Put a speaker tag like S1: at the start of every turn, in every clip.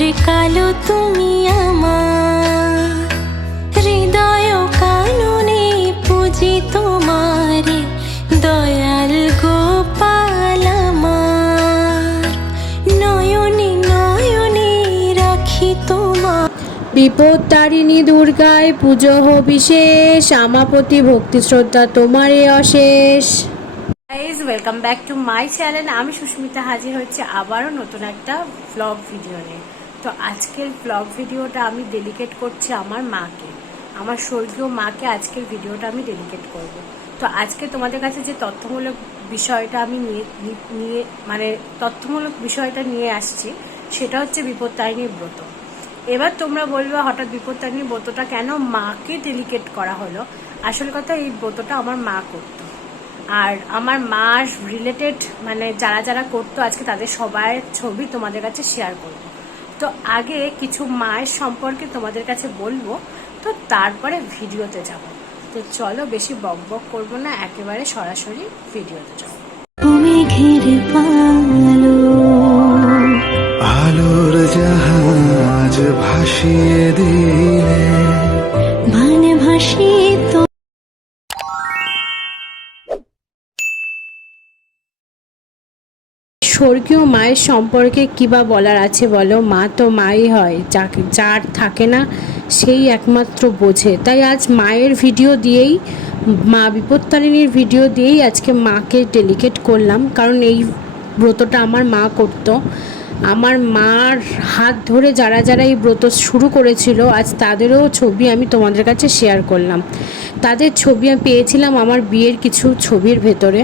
S1: ঘোর কালো তুমি আমার। হৃদয় কাননে পুজি তোমারে। দয়াল গোপাল আমার। নয়নে নয়নে রাখি তোমার।
S2: বিপত্তারিণী দুর্গায় পুজো হবিশেষ বিশেষ। আমাপতি ভক্তি শ্রদ্ধা তোমারে অশেষ। Guys welcome back to my channel আমি সুস্মিতা হাজির হচ্ছে আবারও নতুন একটা ব্লগ ভিডিও নিয়ে। তো আজকের ব্লগ ভিডিওটা আমি ডেডিকেট করছি আমার মাকে। আমার স্বর্গীয় মাকে আজকের ভিডিওটা আমি ডেডিকেট করব। তো আজকে তোমাদের কাছে যে তথ্যমূলক বিষয়টা আমি নিয়ে নিয়ে মানে তথ্যমূলক বিষয়টা নিয়ে আসছি, সেটা হচ্ছে বিপত্তারিণীর ব্রত। এবার তোমরা বলবে, হঠাৎ বিপত্তারিণীর ব্রতটা কেন মাকে ডেলিকেট করা হলো? আসল কথা, এই ব্রতটা আমার মা করতো। আর আমার মার রিলেটেড মানে যারা যারা করতো, আজকে তাদের সবার ছবি তোমাদের কাছে শেয়ার করব। তো আগে কিছু মায়ের সম্পর্কে তোমাদের কাছে বলব তো তারপরে ভিডিওতে যাব। তো চলো বেশি বক বক করব না একেবারে সরাসরি ভিডিওতে যাব।
S1: তুমি ঘিরে পালো।
S3: আলোর জাহাজ ভাসিয়ে দিলে
S2: স্বর্গীয় মায়ের সম্পর্কে কী বা বলার আছে বলো? মা তো মাই হয়, যাকে, যার থাকে না সেই একমাত্র বোঝে। তাই আজ মায়ের ভিডিও দিয়েই, মা বিপত্তারিণীর ভিডিও দিয়েই আজকে মাকে ডেলিকেট করলাম। কারণ এই ব্রতটা আমার মা করতো। আমার মার হাত ধরে যারা যারা এই ব্রত শুরু করেছিল, আজ তাদেরও ছবি আমি তোমাদের কাছে শেয়ার করলাম। তাদের ছবি আমি পেয়েছিলাম আমার বিয়ের কিছু ছবির ভেতরে।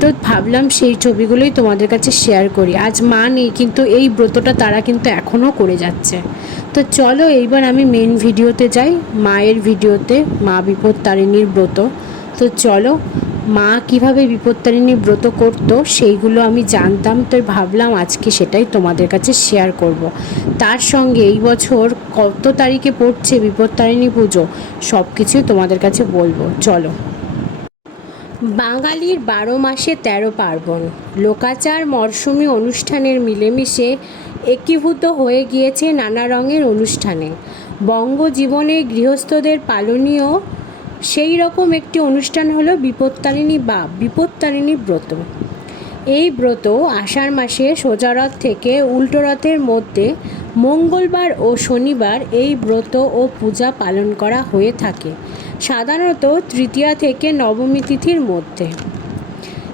S2: তো ভাবলাম সেই ছবিগুলোই তোমাদের কাছে শেয়ার করি। আজ মা নেই, কিন্তু এই ব্রতটা তারা কিন্তু এখনও করে যাচ্ছে। তো চলো এইবার আমি মেন ভিডিওতে যাই, মায়ের ভিডিওতে, মা বিপত্তারিণীর ব্রত। তো চলো, মা কীভাবে বিপত্তারিণী ব্রত করতো সেইগুলো আমি জানতাম তো ভাবলাম আজকে সেটাই তোমাদের কাছে শেয়ার করব। তার সঙ্গে এই বছর কত তারিখে পড়ছে বিপত্তারিণী পুজো সব কিছুই তোমাদের কাছে বলব। চলো। বাঙালির বারো মাসে তেরো পার্বণ। লোকাচার, মরশুমি অনুষ্ঠানের মিলেমিশে একীভূত হয়ে গিয়েছে নানা রঙের অনুষ্ঠানে। বঙ্গজীবনে গৃহস্থদের পালনীয় সেই রকম একটি অনুষ্ঠান হলো বিপত্তারিণী বা বিপত্তারিণী ব্রত। এই ব্রত আষাঢ় মাসে সোজারথ থেকে উল্টো রথের মধ্যে মঙ্গলবার ও শনিবার এই ব্রত ও পূজা পালন করা হয়ে থাকে, সাধারণত তৃতীয়া থেকে নবমী তিথির মধ্যে।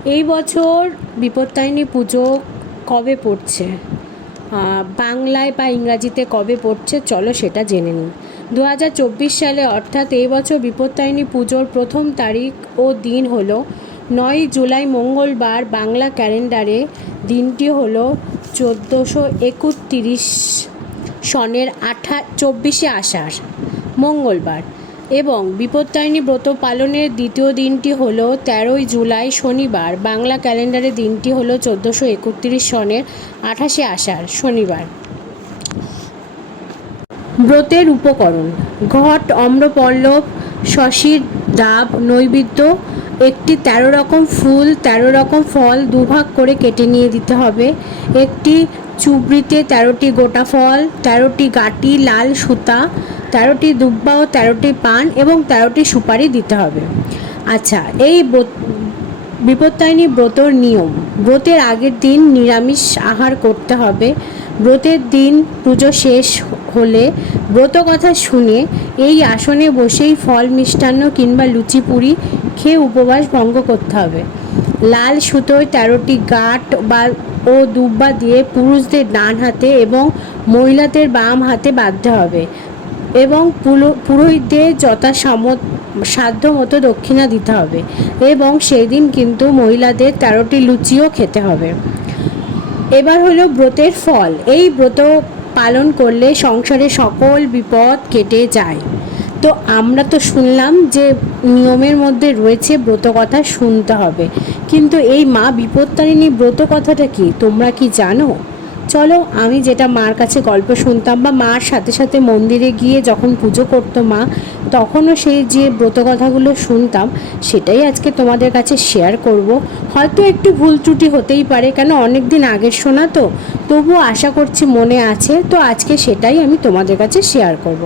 S2: এই বছর বিপত্তারিণী পুজো কবে পড়ছে? বাংলায় বা ইংরাজিতে কবে পড়ছে? চলো সেটা জেনে নিই। দু সালে অর্থাৎ এই বছর বিপত্তারিণী পুজোর প্রথম তারিখ ও দিন হলো নয় জুলাই মঙ্গলবার বাংলা ক্যালেন্ডারে দিনটি হলো চোদ্দোশো একত্রিশ সনের আঠা, চব্বিশে আষাঢ়, মঙ্গলবার এবং বিপত্তারিণী ব্রত পালনের দ্বিতীয় দিনটি হল তেরোই জুলাই শনিবার। বাংলা ক্যালেন্ডারে দিনটি হলো চোদ্দোশো একত্রিশ সনের আঠাশে আষাঢ়, শনিবার। ব্রতের উপকরণ, ঘট, অম্রপল্লব, শশীর ডাব, নৈবেদ্য একটি তেরো রকম ফুল, তেরো রকম ফল দুভাগ করে কেটে নিয়ে দিতে হবে। একটি চুবড়িতে তেরোটি গোটা ফল, তেরোটি গাটি লাল সুতা, তেরোটি দুব্বা ও তেরোটি পান এবং তেরোটি সুপারি দিতে হবে। আচ্ছা এই বিপত্তারিণী ব্রতর নিয়ম। ব্রতের আগের দিন নিরামিষ আহার করতে হবে। ব্রতের দিন পুজো শেষ হলে ব্রত কথা শুনে এই আসনে বসেই ফল মিষ্টান্ন কিংবা লুচি পুরি খেয়ে উপবাস ভঙ্গ করতে হবে। লাল সুতোয় তেরোটি গাঁট বা ও দুব্বা দিয়ে পুরুষদের ডান হাতে এবং মহিলাদের বাম হাতে বাঁধতে হবে এবং পুরোহিতদের যথাসামত সাধ্য মতো দক্ষিণা দিতে হবে এবং সেই দিন কিন্তু মহিলাদের তেরোটি লুচিও খেতে হবে। এবার হলো ব্রতের ফল। এই ব্রত পালন করলে সংসারে সকল বিপদ কেটে যায়। তো আমরা তো শুনলাম যে নিয়মের মধ্যে রয়েছে ব্রত কথা শুনতে হবে। কিন্তু এই মা বিপত্তারিণী ব্রত কথাটা কি? তোমরা কি জানো? চলো আমি যেটা মার কাছে গল্প শুনতাম বা মার সাথে সাথে মন্দিরে গিয়ে যখন পুজো করতো মা, তখনও সেই যে ব্রত কথাগুলো শুনতাম, সেটাই আজকে তোমাদের কাছে শেয়ার করব। হয়তো একটু ভুল ত্রুটি হতেই পারে, কেন অনেক দিন আগের শোনা তো, তবুও আশা করছি মনে আছে, তো আজকে সেটাই আমি তোমাদের কাছে শেয়ার করব।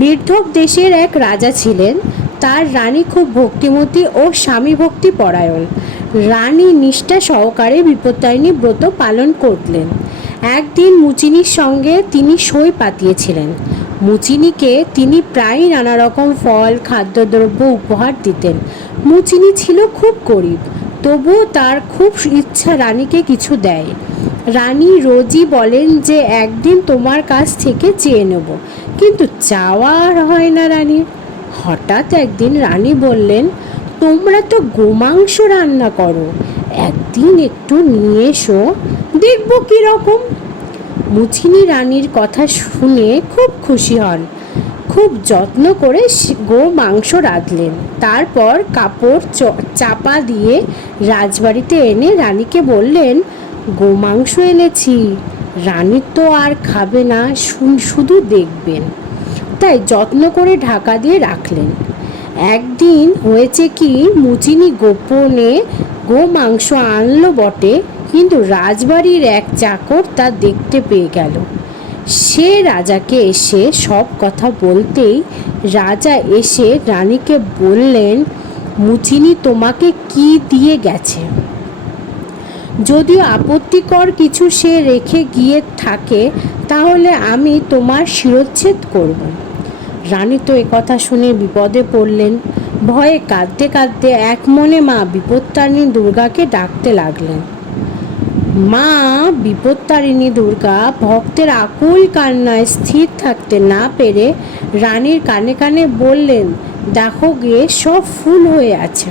S2: বীরধব দেশের এক রাজা ছিলেন। তার রানী খুব ভক্তিমতী ও স্বামী ভক্তি পরায়ণ। রানী নিষ্ঠা সহকারে বিপত্তারিণী ব্রত পালন করলেন। একদিন মুচিনির সঙ্গে তিনি সই পাতিয়েছিলেন। মুচিনিকে তিনি প্রায়ই নানা রকম ফল, খাদ্যদ্রব্য উপহার দিতেন। মুচিনি ছিল খুব গরিব, তবুও তার খুব ইচ্ছা রানীকে কিছু দেয়। রানী রোজই বলেন যে, একদিন তোমার কাছ থেকে চেয়ে নেব। কিন্তু চাওয়া আর হয় না রানীর হঠাৎ একদিন রানী বললেন, তোমরা তো গোমাংস রান্না করো, একদিন একটু নিয়ে এসো, দেখব কীরকম মুচিনি রানীর কথা শুনে খুব খুশি হন। খুব যত্ন করে গো মাংস রাঁধলেন। তারপর কাপড় চাপা দিয়ে রাজবাড়িতে এনে রানীকে বললেন, গোমাংস এনেছি। রানী তো আর খাবে না শুধু দেখবেন। তাই যত্ন করে ঢাকা দিয়ে রাখলেন। একদিন হয়েছে কি, মুচিনি গোপনে গো মাংস আনলো বটে, কিন্তু রাজবাড়ির এক চাকর তা দেখতে পেয়ে গেল। সে রাজাকে এসে সব কথা বলতেই রাজা এসে রানীকে বললেন, মুচিনি তোমাকে কি দিয়ে গেছে? যদিও আপত্তিকর কিছু সে রেখে গিয়ে থাকে, তাহলে আমি তোমার শিরচ্ছেদ করব। রানী তো কথা শুনে বিপদে পড়লেন। ভয়ে কাঁদতে কাঁদতে এক মনে মা বিপত্তারিণী দুর্গাকে ডাকতে লাগলেন। মা বিপত্তারিণী দুর্গা, ভক্তের আকুল কান্নায় স্থির থাকতে না পেরে রানীর কানে কানে বললেন, দেখো গে, সব ফুল হয়ে আছে।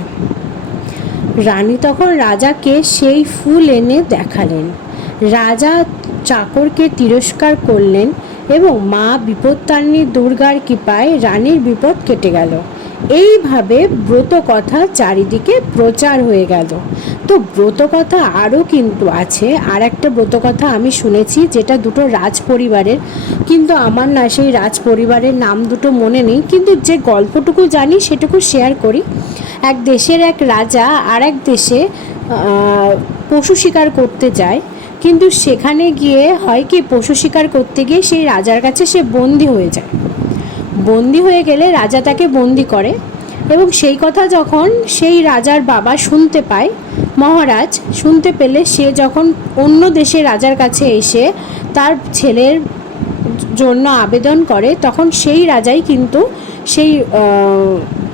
S2: রানী তখন রাজাকে সেই ফুল এনে দেখালেন। রাজা চাকরকে তিরস্কার করলেন এবং মা বিপত্তারিণী দুর্গার কৃপায় রানীর বিপদ কেটে গেল। এইভাবে ব্রত কথা চারিদিকে প্রচার হয়ে গেল। তো ব্রত কথা আরও কিন্তু আছে। আর একটা ব্রত কথা আমি শুনেছি যেটা দুটো রাজ পরিবারের কিন্তু আমার না সেই রাজ পরিবারের নাম দুটো মনে নেই। কিন্তু যে গল্পটুকু জানি সেটুকু শেয়ার করি। এক দেশের এক রাজা আর এক দেশে পশু শিকার করতে যায়। কিন্তু সেখানে গিয়ে হয় কি, পশু শিকার করতে গিয়ে সেই রাজার কাছে সে বন্দি হয়ে যায়। বন্দি হয়ে গেলে রাজা তাকে বন্দি করে এবং সেই কথা যখন সেই রাজার বাবা শুনতে পায়, মহারাজ শুনতে পেলে সে যখন অন্য দেশে রাজার কাছে এসে তার ছেলের জন্য আবেদন করে, তখন সেই রাজাই কিন্তু সেই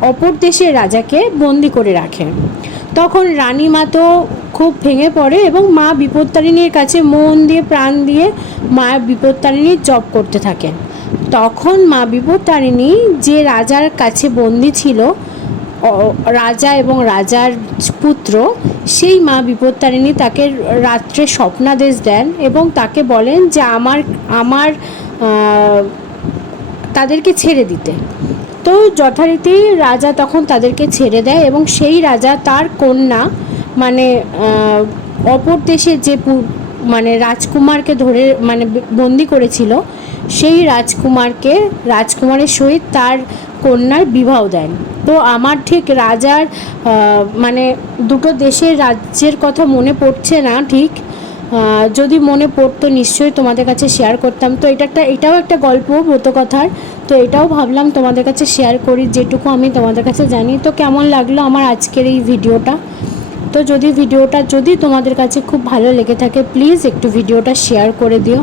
S2: অপর দেশের রাজাকে বন্দি করে রাখে। তখন রানীমা তো খুব ভেঙে পড়ে এবং মা বিপত্তারিণীর কাছে মন দিয়ে, প্রাণ দিয়ে মা বিপত্তারিণীর জপ করতে থাকেন তখন মা বিপত্তারিণী যে রাজার কাছে বন্দি ছিল রাজা এবং রাজার পুত্র, সেই মা বিপত্তারিণী তাকে রাত্রে স্বপ্নাদেশ দেন এবং তাকে বলেন যে আমার আমার তাদেরকে ছেড়ে দিতে। তো যথারীতি রাজা তখন তাদেরকে ছেড়ে দেয় এবং সেই রাজা তার কন্যা মানে অপর দেশে যে মানে রাজকুমারকে ধরে মানে বন্দি করেছিল সেই রাজকুমারকে, রাজকুমারের সহিত তার কন্যার বিবাহ দেন। তো আমার ঠিক রাজার মানে দুটো দেশের রাজ্যের কথা মনে পড়ছে না ঠিক। যদি মনে পড়তো নিশ্চয়ই তোমাদের কাছে শেয়ার করতাম। তো এটা একটা, এটাও একটা গল্প ব্রতকথার। তো এটাও ভাবলাম তোমাদের কাছে শেয়ার করি, যেটুকু আমি তোমাদের কাছে জানি। তো কেমন লাগল আমার আজকের এই ভিডিওটা? তো যদি ভিডিওটা, যদি তোমাদের কাছে খুব ভালো লেগে থাকে প্লিজ একটু ভিডিওটা শেয়ার করে দিও।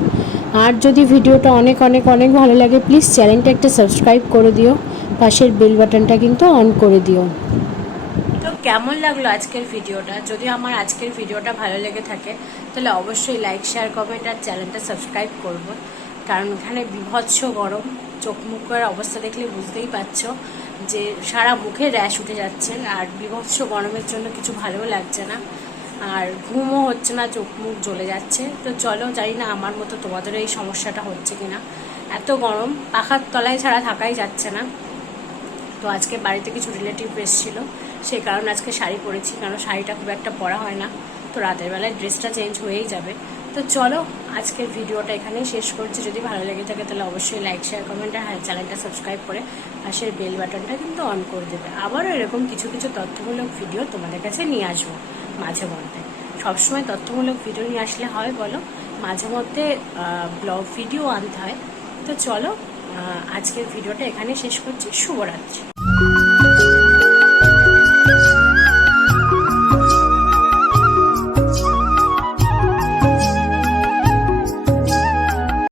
S2: আর যদি ভিডিওটা অনেক অনেক অনেক ভালো লাগে প্লিজ চ্যানেলটা একটা সাবস্ক্রাইব করে দিও। পাশের বেল বাটনটা কিন্তু অন করে দিও। তো কেমন লাগল আজকের ভিডিওটা? যদি আমার আজকের ভিডিওটা ভালো লেগে থাকে, তাহলে অবশ্যই লাইক শেয়ার কমেন্ট আর চ্যানেলটা সাবস্ক্রাইব করব। কারণ এখানে বিভৎস গরম, চোখ মুখের অবস্থা দেখলে বুঝতেই পারছ যে সারা মুখে র্যাশ উঠে যাচ্ছে, আর বিভৎস গরমের জন্য কিছু ভালোও লাগছে না। আর ঘুমও হচ্ছে না, চোখ মুখ জ্বলে যাচ্ছে। তো চলো জানি না আমার মতো তোমাদেরও এই সমস্যাটা হচ্ছে কিনা। এত গরম, পাখার তলায় ছাড়া থাকাই যাচ্ছে না। তো আজকে বাড়িতে কিছু রিলেটিভ এসেছিল সেই কারণে আজকে শাড়ি পরেছি কারণ শাড়িটা খুব একটা পরা হয় না। তো রাতের বেলায় ড্রেসটা চেঞ্জ হয়েই যাবে। তো চলো আজকের ভিডিওটা এখানেই শেষ করছি। যদি ভালো লেগে থাকে তাহলে অবশ্যই লাইক শেয়ার কমেন্ট আর চ্যানেলটা সাবস্ক্রাইব করে পাশের বেল বাটনটা কিন্তু অন করে দেবে। আবারও এরকম কিছু কিছু তথ্যমূলক ভিডিও তোমাদের কাছে নিয়ে আসব। মাঝে মধ্যে। সবসময় তথ্যমূলক ভিডিও নিয়ে আসলে হয়, বলো? মাঝে মধ্যে ব্লগ ভিডিও আনতে হয়। তো চলো আজকের ভিডিওটা এখানে শেষ করছি। শুভরাত্রি।